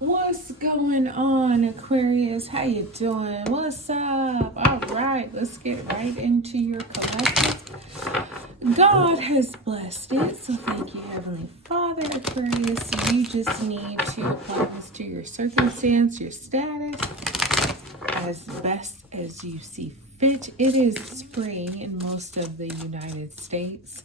What's going on, Aquarius? How you doing? What's up? All right, let's get right into your collective. God has blessed it, so thank you, Heavenly Father. Aquarius, you just need to apply this to your circumstance, your status, as best as you see fit. It is spring in most of the United States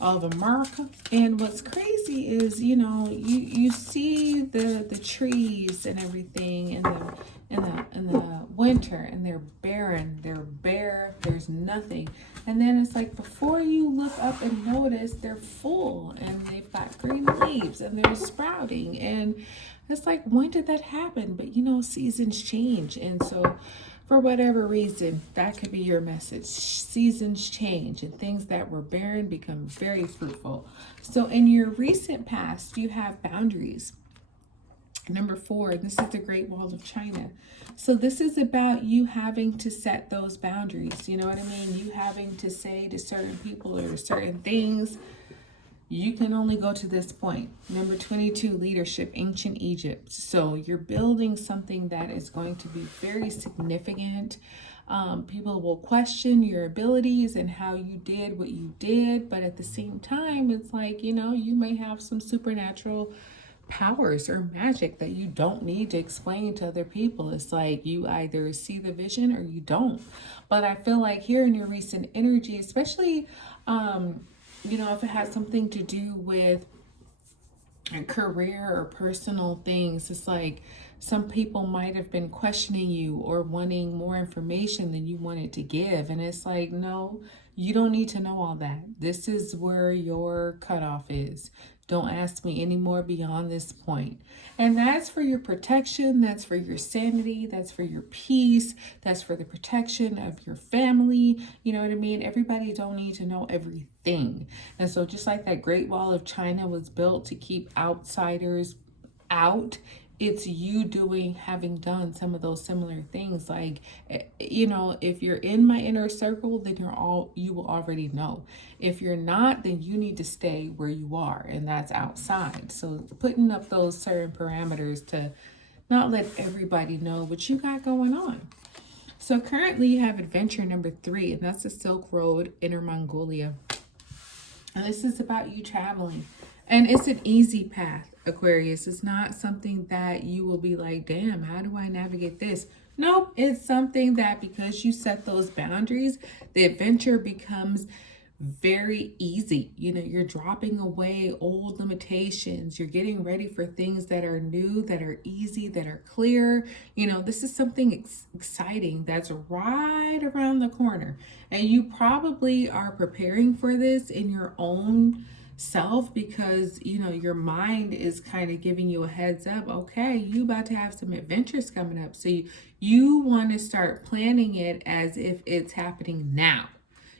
of America, and what's crazy is, you see the trees and everything in the winter, and they're barren, they're bare, there's nothing, and then it's like before you look up and notice, they're full and they've got green leaves and they're sprouting, and it's like, when did that happen? But seasons change, and so for whatever reason, that could be your message. Seasons change and things that were barren become very fruitful. So in your recent past, you have boundaries. Number 4, this is the Great Wall of China. So this is about you having to set those boundaries. You know what I mean? You having to say to certain people or to certain things, you can only go to this point. Number 22, leadership, ancient Egypt. So you're building something that is going to be very significant. People will question your abilities and how you did what you did, but at the same time, it's like, you may have some supernatural powers or magic that you don't need to explain to other people. It's like you either see the vision or you don't. But I feel like here in your recent energy, especially if it has something to do with a career or personal things, it's like some people might have been questioning you or wanting more information than you wanted to give. And it's like, no, you don't need to know all that. This is where your cutoff is. Don't ask me any more beyond this point. And that's for your protection. That's for your sanity. That's for your peace. That's for the protection of your family. You know what I mean? Everybody don't need to know everything. And so just like that Great Wall of China was built to keep outsiders out, it's you having done some of those similar things. Like, if you're in my inner circle, then you will already know. If you're not, then you need to stay where you are, and that's outside. So putting up those certain parameters to not let everybody know what you got going on. So currently you have adventure number 3, and that's the Silk Road, Inner Mongolia. And this is about you traveling. And it's an easy path, Aquarius. It's not something that you will be like, damn, how do I navigate this? Nope, it's something that because you set those boundaries, the adventure becomes very easy. You're dropping away old limitations. You're getting ready for things that are new, that are easy, that are clear. This is something exciting that's right around the corner. And you probably are preparing for this in your own self because your mind is kind of giving you a heads up. Okay, you about to have some adventures coming up, so you want to start planning it as if it's happening now.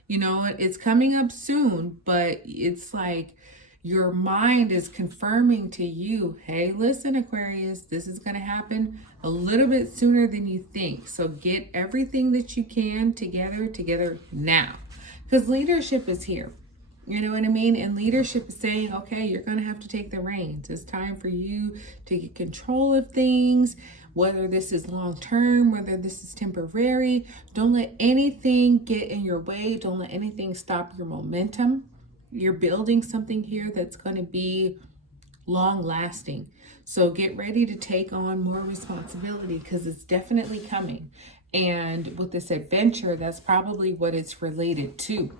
It's coming up soon, but it's like your mind is confirming to you, hey, listen, Aquarius, this is going to happen a little bit sooner than you think. So get everything that you can together now, because leadership is here. You know what I mean? And leadership is saying, okay, you're going to have to take the reins. It's time for you to get control of things, whether this is long term, whether this is temporary. Don't let anything get in your way. Don't let anything stop your momentum. You're building something here that's going to be long lasting. So get ready to take on more responsibility because it's definitely coming. And with this adventure, that's probably what it's related to.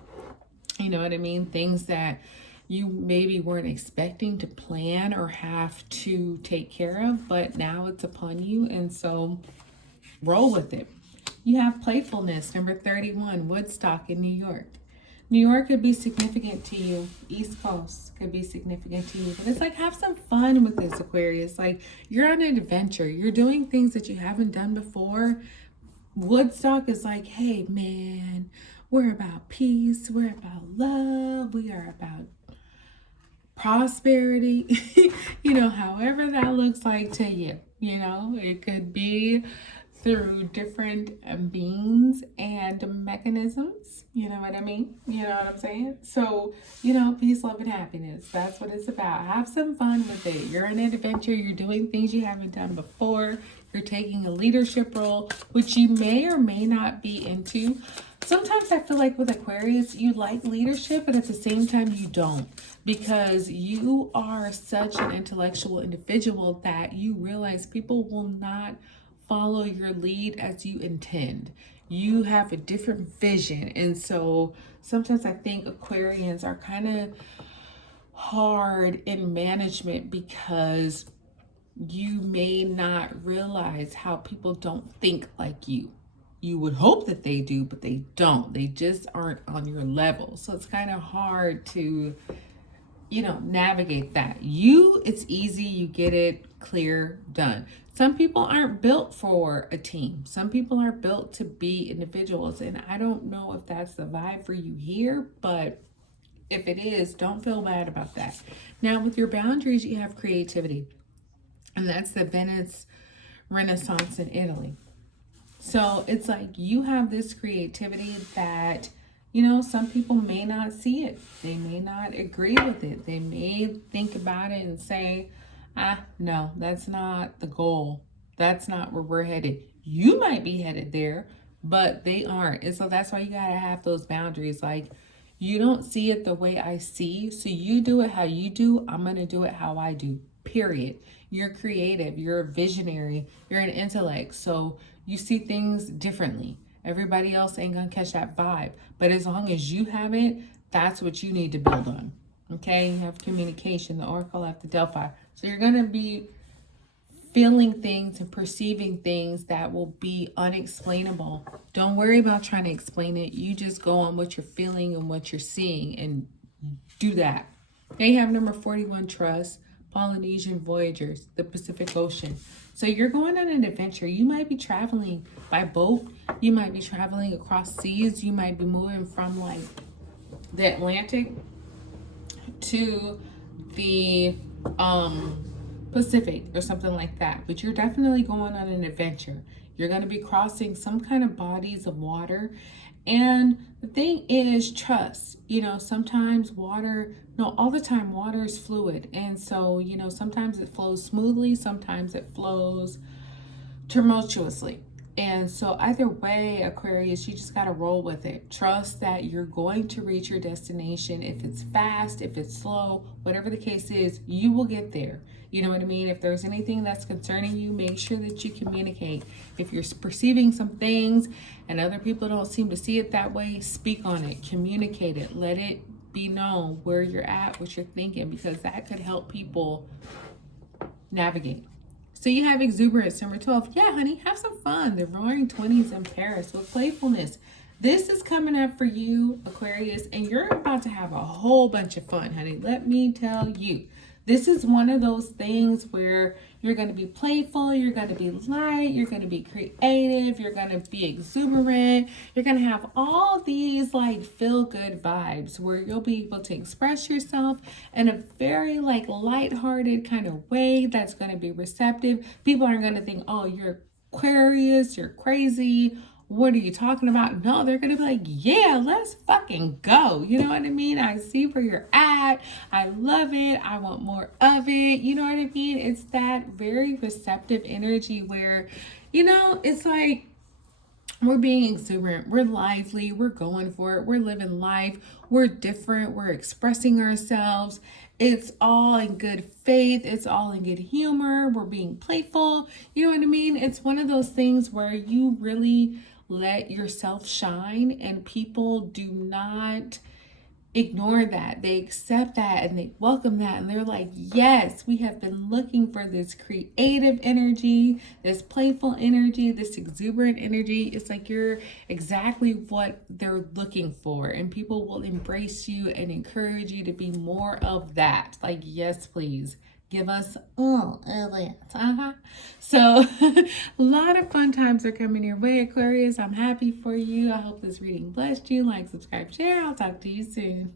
You know what I mean? Things that you maybe weren't expecting to plan or have to take care of, but now it's upon you. And so roll with it. You have playfulness, number 31, Woodstock in New York. New York could be significant to you. East Coast could be significant to you. But it's like, have some fun with this, Aquarius. Like, you're on an adventure. You're doing things that you haven't done before. Woodstock is like, hey, man, we're about peace. We're about love. We are about prosperity. However that looks like to you. It could be through different beings and mechanisms. You know what I mean? You know what I'm saying? So, peace, love, and happiness. That's what it's about. Have some fun with it. You're in an adventure. You're doing things you haven't done before. You're taking a leadership role, which you may or may not be into. Sometimes I feel like with Aquarius, you like leadership, but at the same time you don't, because you are such an intellectual individual that you realize people will not follow your lead as you intend. You have a different vision. And so sometimes I think Aquarians are kind of hard in management because you may not realize how people don't think like you. You would hope that they do, but they don't. They just aren't on your level. So it's kind of hard to, navigate that. It's easy. You get it clear, done. Some people aren't built for a team. Some people are built to be individuals. And I don't know if that's the vibe for you here, but if it is, don't feel bad about that. Now, with your boundaries, you have creativity. And that's the Venice Renaissance in Italy. So it's like you have this creativity that, some people may not see it. They may not agree with it. They may think about it and say, no, that's not the goal. That's not where we're headed. You might be headed there, but they aren't. And so that's why you got to have those boundaries. Like, you don't see it the way I see. So you do it how you do. I'm going to do it how I do. Period. You're creative. You're a visionary. You're an intellect. So you see things differently. Everybody else ain't going to catch that vibe. But as long as you have it, that's what you need to build on. Okay? You have communication, the Oracle after Delphi. So you're going to be feeling things and perceiving things that will be unexplainable. Don't worry about trying to explain it. You just go on what you're feeling and what you're seeing and do that. They have number 41, trust. Polynesian voyagers, the Pacific Ocean. So you're going on an adventure. You might be traveling by boat. You might be traveling across seas. You might be moving from like the Atlantic to the Pacific or something like that. But you're definitely going on an adventure. You're going to be crossing some kind of bodies of water. And the thing is trust. Sometimes all the time water is fluid. And so, sometimes it flows smoothly, sometimes it flows tumultuously. And so either way, Aquarius, you just got to roll with it. Trust that you're going to reach your destination. If it's fast, if it's slow, whatever the case is, you will get there. You know what I mean? If there's anything that's concerning you, make sure that you communicate. If you're perceiving some things and other people don't seem to see it that way, speak on it, communicate it, let it be known where you're at, what you're thinking, because that could help people navigate. So you have exuberance, number 12. Yeah, honey, have some fun. The roaring 20s in Paris with playfulness. This is coming up for you, Aquarius, and you're about to have a whole bunch of fun, honey. Let me tell you. This is one of those things where you're going to be playful, you're going to be light, you're going to be creative, you're going to be exuberant. You're going to have all these like feel-good vibes where you'll be able to express yourself in a very like lighthearted kind of way that's going to be receptive. People aren't going to think, oh, you're Aquarius, you're crazy. What are you talking about? No, they're going to be like, yeah, let's fucking go. You know what I mean? I see where you're at. I love it. I want more of it. You know what I mean? It's that very receptive energy where, it's like we're being exuberant. We're lively. We're going for it. We're living life. We're different. We're expressing ourselves. It's all in good faith. It's all in good humor. We're being playful. You know what I mean? It's one of those things where you really let yourself shine and people do not ignore that. They accept that and they welcome that. And they're like, yes, we have been looking for this creative energy, this playful energy, this exuberant energy. It's like you're exactly what they're looking for. And people will embrace you and encourage you to be more of that. Like, yes, please. Give us all of it. So a lot of fun times are coming your way, Aquarius. I'm happy for you. I hope this reading blessed you. Like, subscribe, share. I'll talk to you soon.